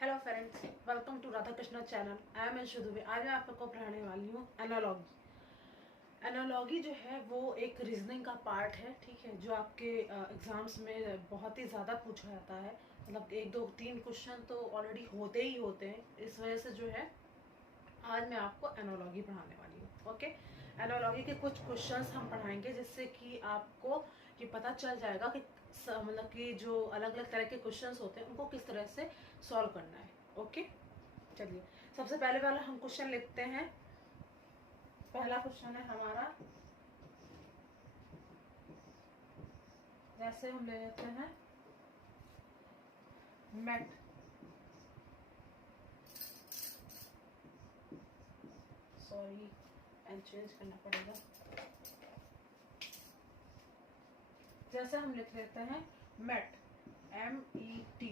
Hello friends, welcome to Radha Krishna channel. I am Anshu Dubey. आज मैं आपको पढ़ाने वाली हूँ एनालॉगी। एनालॉगी जो है वो एक रीजनिंग का पार्ट है, ठीक है, जो आपके एग्जाम्स में बहुत ही ज़्यादा पूछा जाता है। मतलब 1 2 3 क्वेश्चन तो ऑलरेडी होते ही होते हैं। इस वजह से जो है आज मैं आपको एनालॉगी पढ़ाने वाली हूँ। ओके, एनालॉगी के कुछ क्वेश्चंस हम पढ़ाएंगे जिससे कि आपको ये पता चल जाएगा कि मतलब कि जो अलग अलग तरह के क्वेश्चंस होते हैं उनको किस तरह से सॉल्व करना है। ओके, चलिए सबसे पहले वाला हम क्वेश्चन लिखते हैं। पहला क्वेश्चन है हमारा, जैसे हम ले लेते हैं मेट। सॉरी, एंड चेंज करना पड़ेगा। जैसे हम लिख लेते हैं मेट, MET,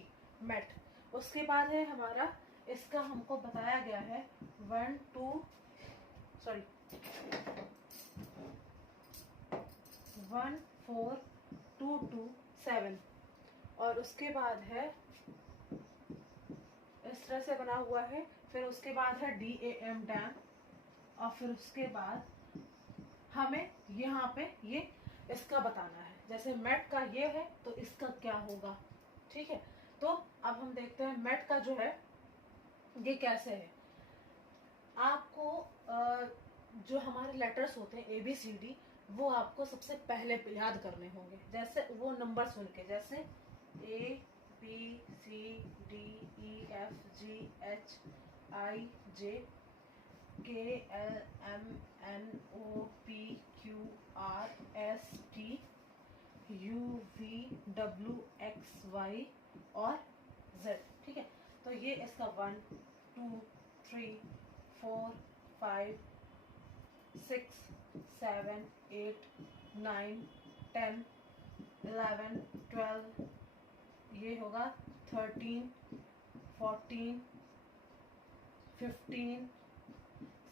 मेट। उसके बाद है हमारा, इसका हमको बताया गया है 1 2 सॉरी 1 4 2 2 7। और उसके बाद है इस तरह से बना हुआ है। फिर उसके बाद है DAM, डैम। और फिर उसके बाद हमें यहाँ पे ये इसका बताना है। जैसे मेट का ये है तो इसका क्या होगा, ठीक है। तो अब हम देखते हैं मेट का जो है ये कैसे है। आपको जो हमारे लेटर्स होते हैं ABCD, वो आपको सबसे पहले याद करने होंगे। जैसे वो नंबर सुन के, जैसे ABCDEFGHIJ KLMNOPQRST UVWXY और Z, ठीक है। तो ये इसका 1 2 3 4 5 6 7 8 9 10 11 12, ये होगा 13 14 15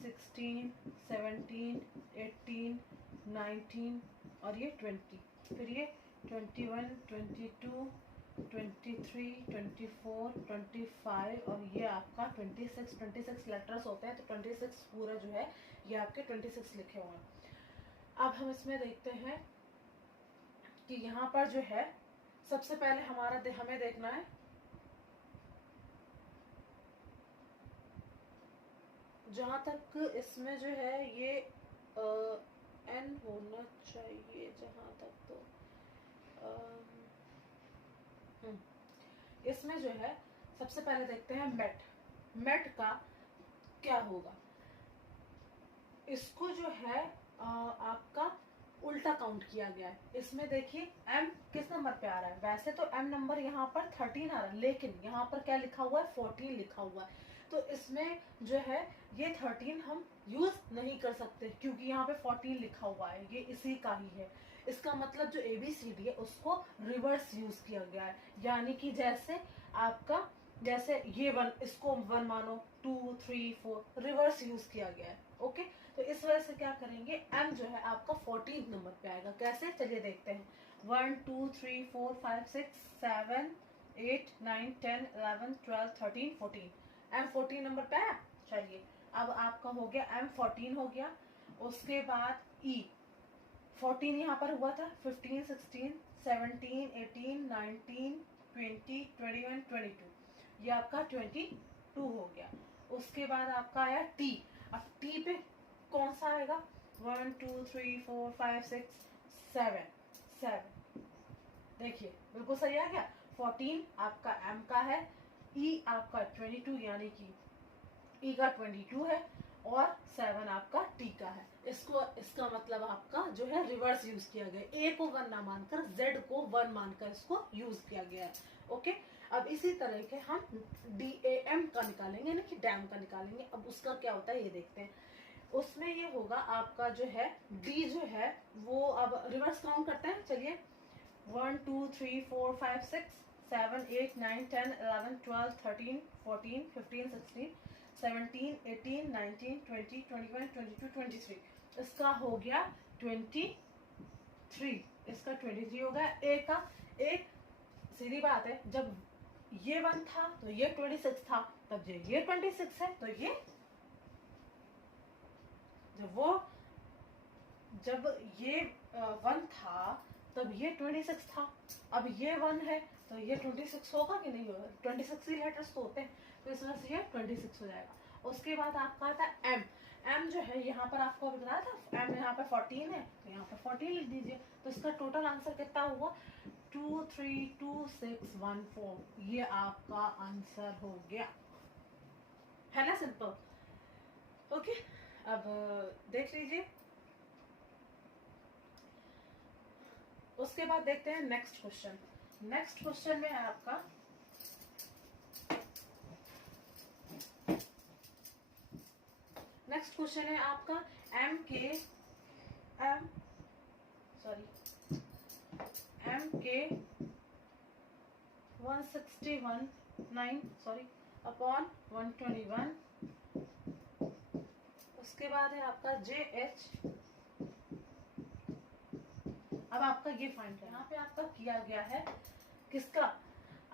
16 17 18 19 और ये 20। फिर ये 21 22 23 24 25 और ये आपका 26 लेटर्स होते हैं। तो 26 पूरा जो है ये आपके 26 लिखे हुए हैं। अब हम इसमें देखते हैं कि यहाँ पर जो है सबसे पहले हमें देखना है जहाँ तक इसमें जो है ये N होना चाहिए जहाँ तक। तो इसमें जो है सबसे पहले देखते हैं मेट। मेट का क्या होगा, इसको जो है आपका उल्टा काउंट किया गया है। इसमें देखिए M किस नंबर पे आ रहा है। वैसे तो M नंबर यहाँ पर 13 आ रहा है, लेकिन यहाँ पर क्या लिखा हुआ है, 14 लिखा हुआ है। तो इसमें जो है ये 13 हम यूज नहीं कर सकते क्योंकि यहाँ पे 14 लिखा हुआ है, ये इसी का ही है। इसका मतलब जो ABCD है उसको रिवर्स यूज किया गया है। यानी कि जैसे आपका, जैसे ये 1, इसको 1 मानो, 2 3 4, रिवर्स यूज किया गया है। ओके, तो इस वजह से क्या करेंगे, M जो है आपका 14 नंबर पे आएगा। कैसे, चलिए देखते हैं। 1 2 3 4 5 6 7 8 9 10 11 12 13 14, M 14 नंबर पे आया। चलिए अब आपका हो गया M 14 हो गया। उसके बाद E 14 यहाँ पर हुआ था। 15 16 17 18 19 20 21 22, ये आपका 22 हो गया। उसके बाद आपका आया T। अब T पे कौन सा आएगा, 1 2 3 4 5 6 7 7, देखिए बिल्कुल सही आ गया। 14 आपका M का है, E आपका 22 यानी कि E का 22 है और 7 आपका T का है। इसका मतलब आपका जो है रिवर्स यूज किया गया। A को 1 ना मानकर Z को 1 मानकर इसको यूज किया गया है। ओके, अब इसी तरह के हम DAM का निकालेंगे, ना कि डैम का निकालेंगे। अब उसका क्या होता है ये देखते हैं। उसमें ये होगा आपका जो है D जो है वो, अब रिवर्स काउंट करते हैं। चलिए 1 2 3 4 5 6 7 8 9 10 11 12 13 14 15 16 17 18 19 20 21 22 23, इसका हो गया 23। इसका 23 हो गया। ए का, ए सीधी बात है, जब ये 1 था तो ये 26 था, तब ये 26 है, तो ये जब ये 1 था तब ये 26 था, अब ये 1 है तो ये 26 होगा कि नहीं होगा, 26 ही लेटर्स तो होते हैं, तो इस वजह से ये 26 हो जाएगा। उसके बाद आपका आता है एम। एम जो है यहाँ पर आपको बताया था, एम यहाँ पे 14 है तो यहाँ पे 14 लिख दीजिए, तो इसका टोटल आंसर कितना हुआ 232614, ये आपका आंसर हो गया, है ना, सिंपल। ओके, अब देख लीजिए। उसके बाद देखते हैं नेक्स्ट क्वेश्चन। नेक्स्ट क्वेश्चन में है आपका नेक्स्ट क्वेश्चन है आपका एम के 161 अपॉन 121। उसके बाद है आपका जे एच। अब आपका ये फाइंड करना, यहाँ पे आपका किया गया है किसका,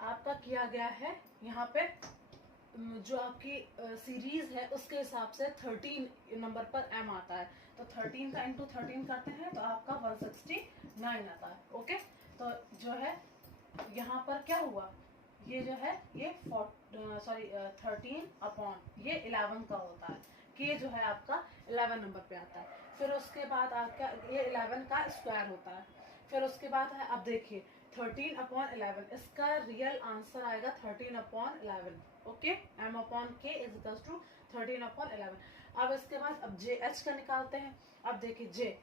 आपका किया गया है यहाँ पे जो आपकी सीरीज है उसके हिसाब से 13 नंबर पर एम आता है, तो 13 का इंटू 13 करते हैं तो आपका 169 आता है। ओके, तो जो है यहाँ पर क्या हुआ, ये जो है ये 13 अपॉन ये 11 का होता है, के जो है आपका 11 नंबर पे आता है। फिर उसके बाद आपका ये 11 का स्क्वायर होता है। फिर उसके बाद है, अब देखिए 13 अपॉन 11, इसका रियल आंसर आएगा 13 अपॉन 11। ओके, एम अपॉन के इज इक्वल टू 13 अपॉन 11। अब इसके बाद अब जे एच का निकालते हैं। अब देखिए जे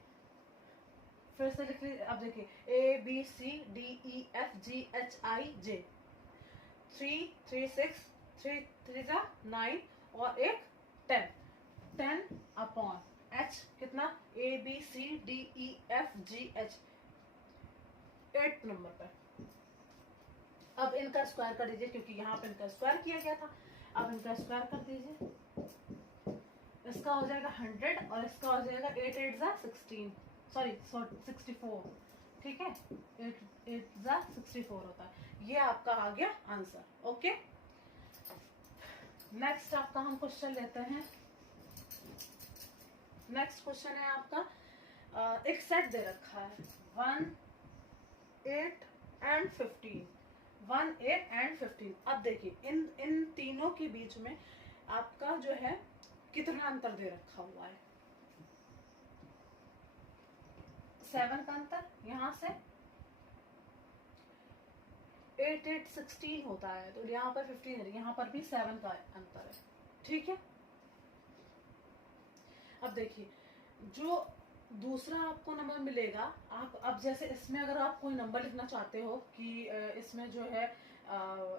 फिर से लिख लीजिए, अब देखिए A B C D E F G H I J, 3 3 6 3 3 9 और एक 10 अपॉन एच कितना, A B C D E F G H 8 number पर। अब इनका स्क्वायर कर दीजिए क्योंकि यहाँ पे इनका स्क्वायर किया गया था। अब इनका स्क्वायर कर दीजिए, इसका हो जाएगा 100 और इसका हो जाएगा 8 8 जा 16, सॉरी 64, ठीक है, 8 8 जा 64 होता है। ये आपका आ गया आंसर। ओके, नेक्स्ट आपका हम क्वेश्चन लेते हैं। नेक्स्ट क्वेश्चन है आपका एक सेट दे रखा है 1 8 एंड 15, 1 8 एंड 15। अब देखिए इन तीनों के बीच में आपका जो है कितना अंतर दे रखा हुआ है, 7 का अंतर, यहाँ से 8 8 16 होता है, तो यहाँ पर 15 है, यहाँ पर भी 7 का अंतर है, ठीक है। अब देखिए जो दूसरा आपको नंबर मिलेगा, आप अब जैसे इसमें अगर आप कोई नंबर लिखना चाहते हो कि इसमें जो है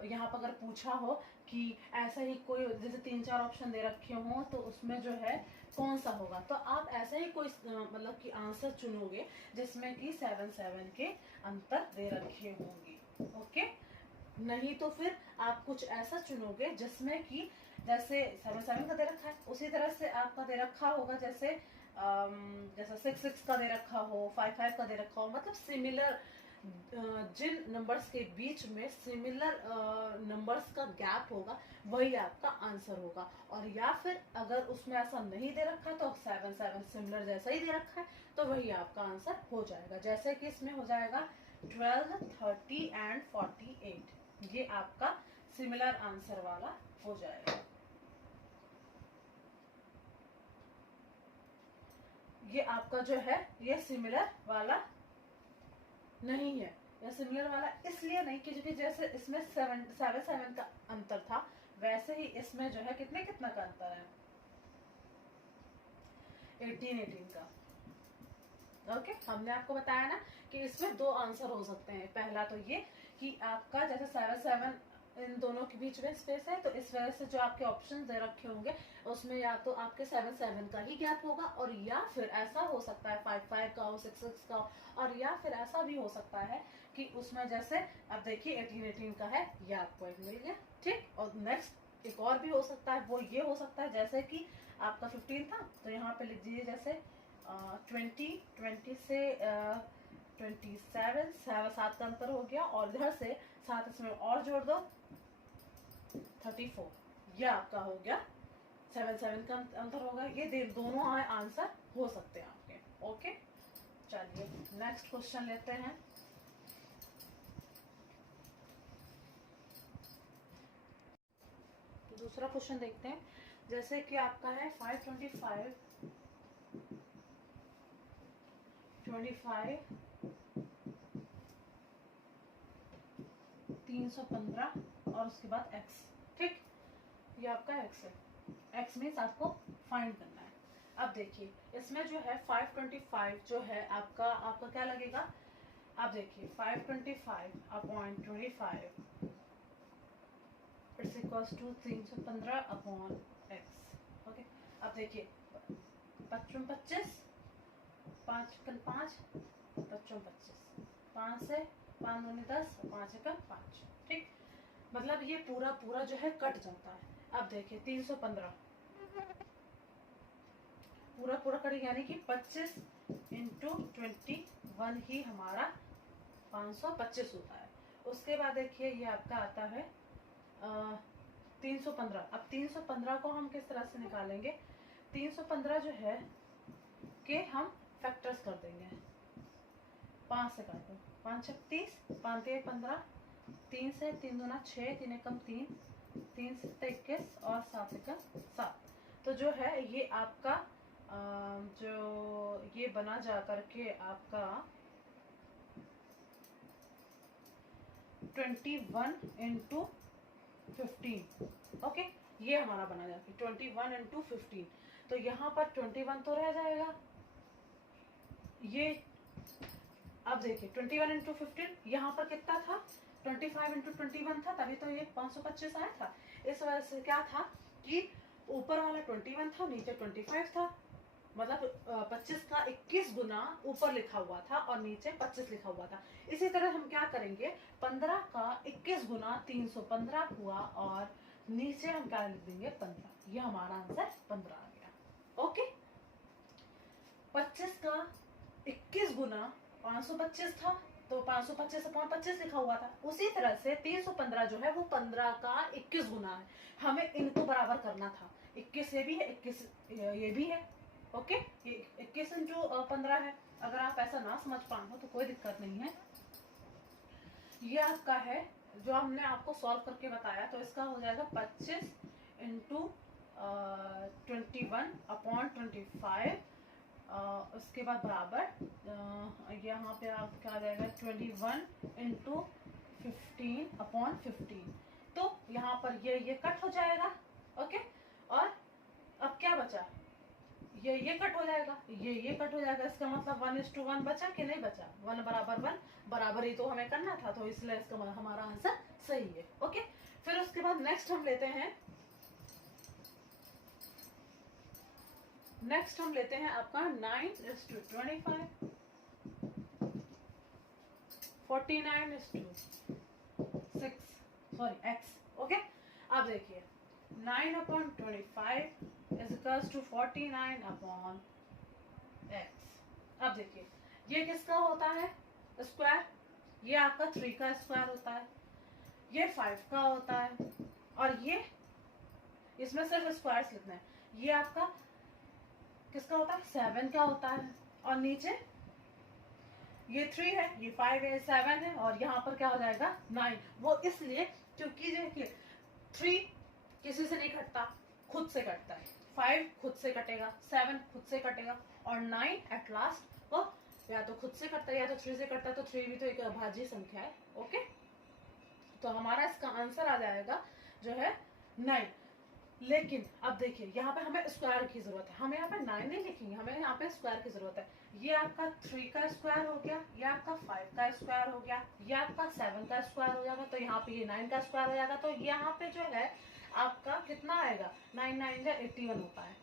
यहाँ पर अगर पूछा हो कि ऐसा ही कोई जैसे 3 4 ऑप्शन दे रखे हो तो उसमें जो है कौन सा होगा, तो आप ऐसा ही कोई मतलब कि आंसर चुनोगे जिसमें कि 7 7 के अंतर दे रखे होंगे। ओके, नहीं तो फिर आप कुछ ऐसा चुनोगे जिसमें कि जैसे 7 7 का दे रखा है उसी तरह से आपका दे रखा होगा, जैसे जैसा 6 6 का दे रखा हो, 5 5 का दे रखा हो, मतलब सिमिलर जिन नंबर्स के बीच में सिमिलर नंबर्स का गैप होगा वही आपका आंसर होगा। और या फिर अगर उसमें ऐसा नहीं दे रखा तो 7 7 सिमिलर जैसा ही दे रखा है तो वही आपका आंसर हो जाएगा, जैसे कि इसमें हो जाएगा 12 30 एंड 48, ये आपका सिमिलर आंसर वाला हो जाएगा। ये आपका जो है ये सिमिलर वाला नहीं है, यह सिमिलर वाला इसलिए नहीं क्योंकि जैसे इसमें 7 7 का अंतर था वैसे ही इसमें जो है कितना का अंतर है, 18 18 का। ओके, हमने आपको बताया ना कि इसमें 2 आंसर हो सकते हैं। पहला तो ये कि आपका जैसे 7 7 इन दोनों के बीच में स्पेस है तो इस वजह से जो आपके ऑप्शन दे रखे होंगे उसमें या तो आपके 7 7 का ही गैप होगा, और या फिर ऐसा हो सकता है 5 5 का हो, 6 6 का हो, और या फिर ऐसा भी हो सकता है कि उसमें जैसे अब देखिए 18 18 का है, ये आपको एक मिल गया, ठीक। और नेक्स्ट एक और भी हो सकता है, वो ये हो सकता है जैसे कि आपका 15 था तो यहाँ पे लिख दीजिए जैसे 20 से 27 7 का अंतर हो गया, और इधर से 7 इसमें और जोड़ दो 34। ये आपका हो गया 7 का अंतर होगा। ये दोनों आंसर हो सकते हैं आपके। ओके, चलिए नेक्स्ट क्वेश्चन लेते हैं। दूसरा क्वेश्चन देखते हैं। जैसे कि आपका है 525 315 और उसके बाद x। ठीक, ये आपका x है। x मीन्स आपको फाइंड करना है। अब देखिए इसमें जो है 525 जो है आपका क्या लगेगा। आप देखिए 525 upon 25 it's equals to 315 upon x। Okay, अब देखिए 25 5 कल 5 25 5 से 5 दूनी 10 5 एकम 5। ठीक, मतलब ये पूरा पूरा जो है कट जाता है। अब देखिए 315 पूरा पूरा कट यानी कि 25 इंटू 21 ही हमारा 525 होता है। उसके बाद देखिए ये आपका आता है 315। अब 315 को हम किस तरह से निकालेंगे। 315 जो है कि हम फैक्टर्स कर देंगे। 5 से काटो 5 36 5 3 15 3 से 3 दूना 6 3 एकम 3 3 से 21 और 7 एकम 7। तो जो है ये आपका जो ये बना जा करके आपका 21 इंटू 15। ओके, ये हमारा बना जाएगा 21 इंटू 15। तो यहाँ पर 21 तो रह जाएगा। ये अब देखिए 21 इंटू 15 यहाँ पर कितना था 25 इंटू 21 था, तभी तो ये 525 आया था। इस वजह से क्या था कि ऊपर वाला 21 था, नीचे 25 था। मतलब 25 का 21 गुना ऊपर लिखा हुआ था और नीचे 25 लिखा हुआ था। इसी तरह हम क्या करेंगे 15 का 21 गुना 315 हुआ और नीचे हम क्या लिख देंगे 15। ये हमारा आंसर 15 आ गया। ओके, 25 का 21 गुना 525 था, तो 525 अपॉन 25 लिखा हुआ था। उसी तरह से 315 जो है वो 15 का 21 गुना है। हमें इनको बराबर करना था। 21 ये भी है 21 ये भी है। ओके, ये 21 इंटू 15 है। अगर आप ऐसा ना समझ पाए हो तो कोई दिक्कत नहीं है। ये आपका है जो हमने आपको सॉल्व करके बताया, तो इसका हो जाएगा 25 इंटू 21 अपॉन 25। उसके बाद बराबर यहाँ पे आप क्या आ जाएगा 21 इंटू 15 अपॉन 15। तो यहाँ पर ये कट हो जाएगा। ओके, और अब क्या बचा ये कट हो जाएगा, ये कट हो जाएगा। इसका मतलब 1:1 बचा कि नहीं बचा। 1 बराबर 1 बराबर ही तो हमें करना था, तो इसलिए इसका हमारा आंसर सही है। ओके, फिर उसके बाद नेक्स्ट हम लेते हैं आपका 9:25 49:6 सॉरी x। ओके, अब देखिए 9/25 is equals to 49 upon x। अब देखिए ये किसका होता है स्क्वायर। ये आपका 3 का स्क्वायर होता है, ये 5 का होता है और ये इसमें सिर्फ स्क्वायर्स लिखना है। ये आपका किसका होता है 7 का होता है और नीचे ये 3 है, ये 5 है, 7 है और यहाँ पर क्या हो जाएगा 9। वो इसलिए क्योंकि देखिए 3 किसी से नहीं कटता, खुद से कटता है। 5 खुद से कटेगा, 7 खुद से कटेगा और 9 एट लास्ट वो या तो खुद से कटता है या तो 3 से कटता है। तो 3 भी तो एक अभाज्य संख्या है। ओके, तो हमारा इसका आंसर आ जाएगा जो है 9। लेकिन अब देखिए यहाँ पे हमें स्क्वायर की जरूरत है। हमें यहाँ पे 9 नहीं लिखेंगे, हमें यहाँ पे स्क्वायर की जरूरत है। ये आपका 3 का स्क्वायर हो गया, ये आपका 5 का स्क्वायर हो गया, ये आपका 7 का स्क्वायर हो जाएगा, तो यहाँ पे ये 9 का स्क्वायर हो जाएगा। तो यहाँ पे जो है आपका कितना आएगा 9 9 जा 81 होता है।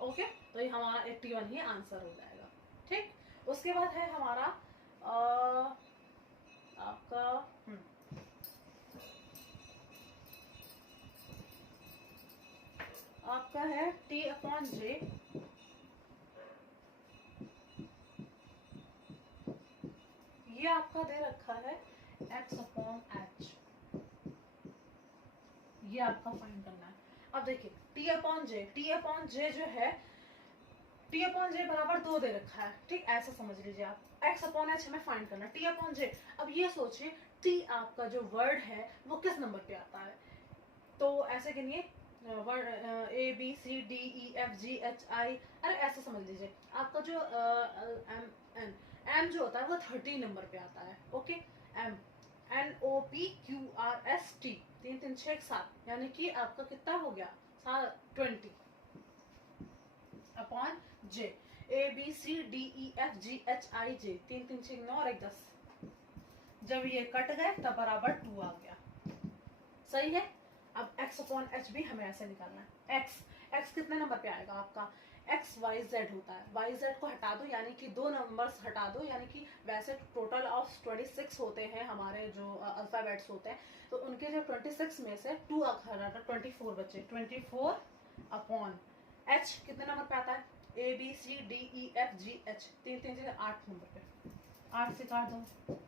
ओके, तो ये हमारा 81 ही आंसर हो जाएगा। ठीक, उसके बाद है हमारा आपका आपका है T/J ये आपका दे रखा है X/H। ये आपका फाइंड करना है। अब देखिए टी अपॉन जे जो है टी अपॉन जे बराबर 2 दे रखा है, ठीक, ऐसा समझ लीजिए आप। एक्स अपॉन एच हमें फाइंड करना, टी अपॉन जे। अब ये सोचिए टी आपका जो वर्ड है वो किस नंबर पे आता है, तो ऐसे गिनिए word A B C D E F G H I, अरे ऐसा समझ लीजिए आपका जो एम एन एम जो होता है वो 13 नंबर पे आता है। Okay, M N O P Q R S T, 3 3 6 7, यानी कि आपका कितना हो गया 20 upon J. A B C D E F G H I J, 3 3 6 9 और 1 10, जब ये कट गए तब बराबर 2 आ गया। सही है। अब x अपॉन एच भी हमें ऐसे निकालना है। x कितने नंबर पे आएगा आपका, x y z होता है, y z को हटा दो यानी कि 2 नंबर्स हटा दो, यानी कि वैसे टोटल ऑफ 26 होते हैं हमारे जो अल्फाबेट्स होते हैं, तो उनके जो 26 में से 2 हटाकर 24 बचे, 24 अपॉन h कितने नंबर पे आता है, A B C D E F G H, 3 3 से 8 नंबर पे, 8 से काट दो,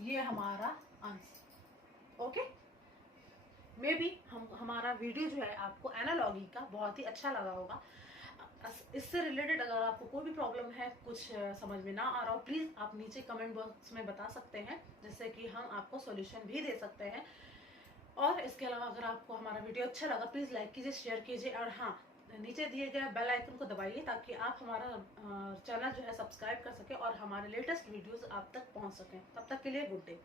ये हमारा आंसर। ओके, मे बी हमारा वीडियो जो है आपको एनालॉगी का बहुत ही अच्छा लगा होगा। इससे रिलेटेड अगर आपको कोई भी प्रॉब्लम है, कुछ समझ में ना आ रहा हो, प्लीज़ आप नीचे कमेंट बॉक्स में बता सकते हैं, जिससे कि हम आपको सॉल्यूशन भी दे सकते हैं। और इसके अलावा अगर आपको हमारा वीडियो अच्छा लगा प्लीज़ लाइक कीजिए, शेयर कीजिए, और हाँ, नीचे दिए गए बेल आइकन को दबाइए ताकि आप हमारा चैनल जो है सब्सक्राइब कर सके और हमारे लेटेस्ट वीडियोस आप तक पहुंच सकें। तब तक के लिए गुड डे।